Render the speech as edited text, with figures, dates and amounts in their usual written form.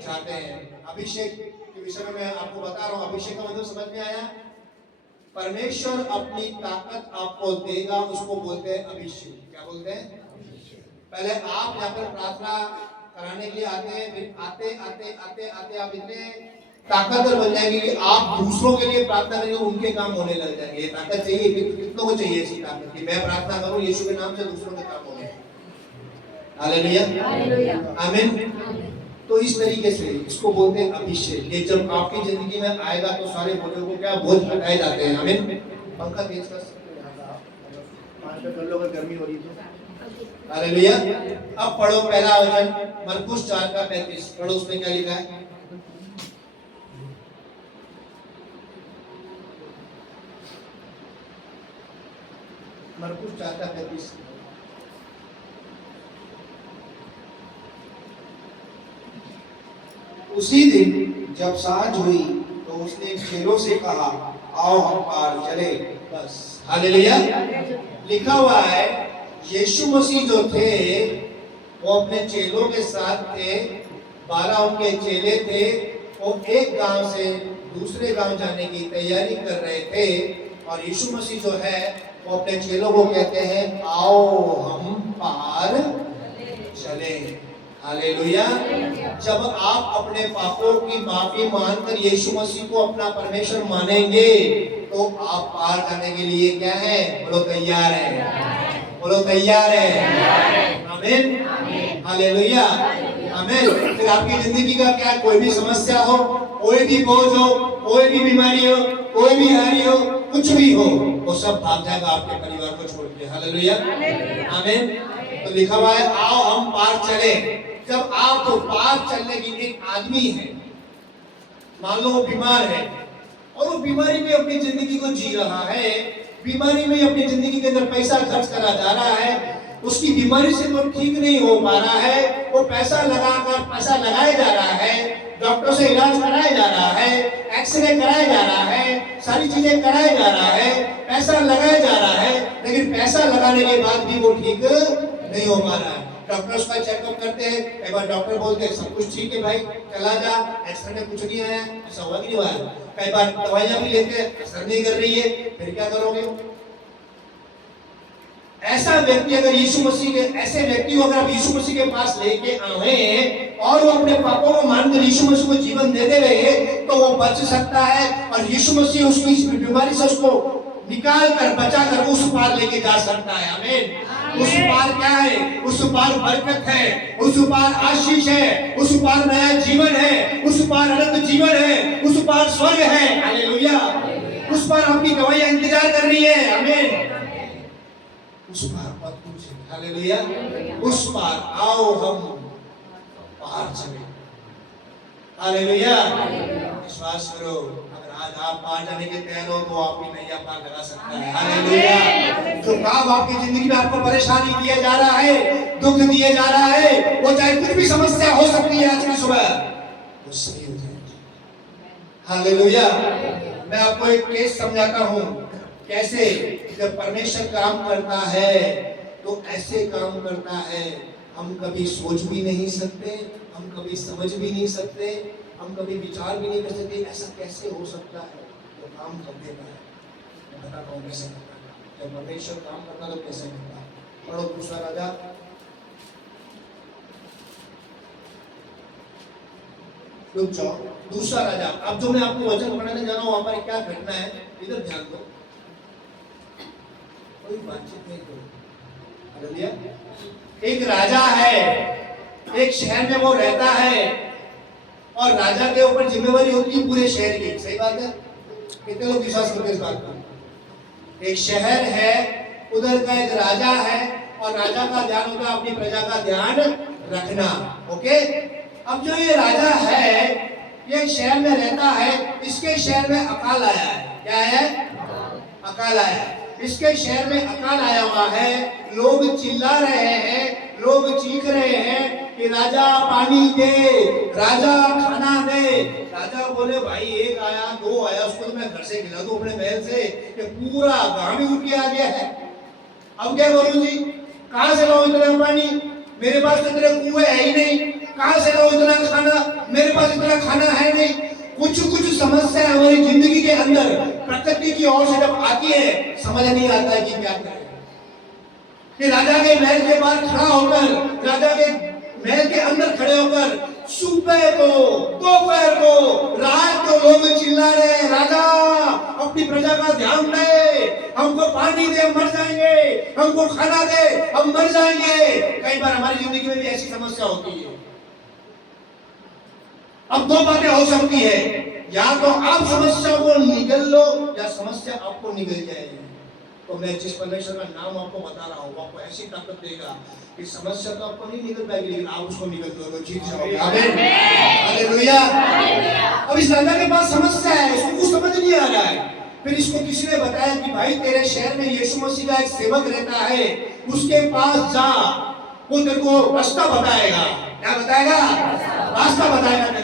चाहते हैं। अभिषेक के विषय में मैं आपको बता रहा हूँ। अभिषेक का मतलब समझ में आया? परमेश्वर अपनी ताकत आपको देगा, उसको बोलते हैं अभिषेक। क्या बोलते हैं? पहले आप यहाँ पर प्रार्थना कराने के लिए आते हैं, फिर आते आते आते आते आप इतने ताकतवर बन जाएंगे कि आप दूसरों के लिए प्रार्थना करेंगे, उनके काम होने लग जाएंगे। ये ताकत चाहिए, कितनों को चाहिए ऐसी ताकत कि मैं प्रार्थना करूं यीशु के नाम से, दूसरों के काम होंगे। हालेलुया, आमीन। तो इस तरीके से इसको बोलते हैं अभिषेक। ये जब आपकी जिंदगी में आएगा तो सारे बोझों को क्या बोझ हटाए जाते हैं। आमीन। पंखा तेज कर सकते हैं, 5 मिनट कर लो अगर गर्मी हो रही तो। हालेलुया। अब पढ़ो पहला वचन मरकुस 4:35। पढ़ो, उसमें क्या लिखा है? मरकुस 4:35। उसी दिन जब सांझ हुई तो उसने चेलों से कहा, आओ हम पार चले। बस। हालेलुया। लिखा हुआ है यीशु मसीह जो थे वो अपने चेलों के साथ थे। 12 उनके चेले थे। वो एक गांव से दूसरे गांव जाने की तैयारी कर रहे थे और यीशु मसीह जो है वो अपने चेलों को कहते हैं, आओ हम पार चले। हालेलुया। जब आप अपने पापों की माफी मानकर यीशु मसीह को अपना परमेश्वर मानेंगे तो आप पार जाने के लिए क्या है? बोलो तैयार है। बोलो तैयार है। आमीन। हालेलुया, आमीन। फिर आपकी जिंदगी का क्या कोई भी समस्या हो, कोई भी बोझ हो, कोई भी बीमारी हो, कोई भी हानि हो, कुछ भी हो, वो सब भाग जाएगा आपके परिवार को छोड़ के। हालेलुया, आमीन। तो लिखा हुआ है आओ हम पार चले। जब आप तो पार चलने की, एक आदमी है मान लो वो बीमार है और वो बीमारी में अपनी जिंदगी को जी रहा है, बीमारी में अपनी जिंदगी के अंदर पैसा खर्च करा जा रहा है, उसकी बीमारी से वो ठीक नहीं हो पा रहा है, वो पैसा लगाया जा रहा है, डॉक्टर से इलाज कराया जा रहा है, एक्सरे कराया जा रहा है, सारी चीजें कराया जा रहा है, पैसा लगाया जा रहा है, लेकिन पैसा लगाने के बाद भी वो ठीक नहीं हो पा रहा है। डॉक्टर उसका चेकअप करते हैं, एक बार डॉक्टर बोलते हैं सब कुछ ठीक है भाई, चला जा, एक्सरे में कुछ नहीं आया, ऐसा हुआ कि नहीं हुआ। कई बार दवाइयां भी लेते हैं, असर नहीं कर रही है, फिर क्या करोगे? ऐसा व्यक्ति अगर यीशु मसीह के, ऐसे व्यक्ति को अगर आप यीशु मसीह के पास लेके आए और वो अपने पापों को मानकर यीशु मसीह को जीवन दे देवे तो वो बच सकता है और यीशु मसीह उसकी इस बीमारी से उसको निकाल कर, बचा कर उस पार लेके जा सकता है। आमीन। उस पार क्या है? उस पार बरकत है, उस पार आशीष है, उस पार नया जीवन है, उस पार अनंत जीवन है, उस पार स्वर्ग है। हालेलुया। उस पार आपकी गवाहियां इंतजार कर रही है। आमीन। उस पार मत पूछे। हालेलुया। उस पार आओ हम पार चले। हालेलुया। विश्वास करो, अगर आज आप पार जाने के तैयार हो तो आप भी नैया पार लगा सकता है। हालेलुया। जो काम आपकी जिंदगी में आपको परेशानी दिया जा रहा है, दुख दिया जा रहा है, वो चाहे कुछ भी समस्या हो सकती है, आज की सुबह वो सही हो जाएगी। हालेलुया। मैं आपको एक केस समझाता हूँ कैसे जब परमेश्वर काम करता है तो ऐसे काम करता है, हम कभी सोच भी नहीं सकते, हम कभी समझ भी नहीं सकते, हम कभी विचार भी नहीं कर सकते ऐसा कैसे हो सकता है। तो काम कर देता है। मैं बताता हूँ कैसे करता है। जब परमेश्वर काम करता है तो कैसे करता है। पढ़ो दूसरा राजा, रुक जाओ, दूसरा राजा। अब जो मैं आपको वचन पढ़ाने जा रहा हूँ वहां पर क्या घटना है, इधर ध्यान दो, कोई बातचीत नहीं करो। एक राजा है, एक शहर में वो रहता है और राजा के ऊपर जिम्मेवारी होती है पूरे शहर की। सही बात है? कितने लोग विश्वास करते हैं इस बात पर? एक शहर है, उधर का एक राजा है और राजा का ध्यान होता है अपनी प्रजा का ध्यान रखना। ओके। अब जो ये राजा है ये शहर में रहता है, इसके शहर में अकाल आया है। क्या है? अकाल आया है। इसके शहर में अकाल आया हुआ है, लोग चिल्ला रहे हैं, लोग चीख रहे हैं कि राजा पानी दे, राजा खाना दे। राजा बोले भाई एक आया, दो आया, उसको तो मैं घर से खिला दूं अपने महल से, कि पूरा गांव ही उठ के आ गया है। अब क्या करूं जी? कहां से लाऊं इतना पानी? मेरे पास तो इतने कुएं है ही नहीं, कहां से लाऊं इतना खाना, मेरे पास इतना खाना है नहीं। कुछ कुछ समस्या हमारी जिंदगी के अंदर प्रकृति की ओर से जब आती है, समझ नहीं आता है कि क्या करें। कि राजा के महल के बाहर खड़ा होकर, राजा के महल के अंदर खड़े होकर सुबह को, दोपहर को, रात को लोग चिल्ला रहे हैं, राजा अपनी प्रजा का ध्यान दे, हमको पानी दे, हम मर जाएंगे, हमको खाना दे, हम मर जाएंगे। कई बार हमारी जिंदगी में भी ऐसी समस्या होती है। अब दो बातें हो सकती है, या तो आप समस्या को निगल लो या समस्या आपको निगल जाएगी। तो मैं जिस परमेश्वर का नाम आपको बता रहा हूँ, आपको ऐसी ताकत देगा कि समस्या तो आपको नहीं निकल पाएगी, लेकिन आप उसको निकल दोगे, जीत जाओगे। आमीन, हालेलुया। अब इस राजा के पास समस्या है, उसको कुछ समझ नहीं आ रहा है। फिर इसको किसी ने बताया कि भाई तेरे शहर में यीशु मसीह का एक सेवक रहता है, उसके पास जा, वो तेरे को रास्ता बताएगा। क्या बताएगा? रास्ता बताएगा।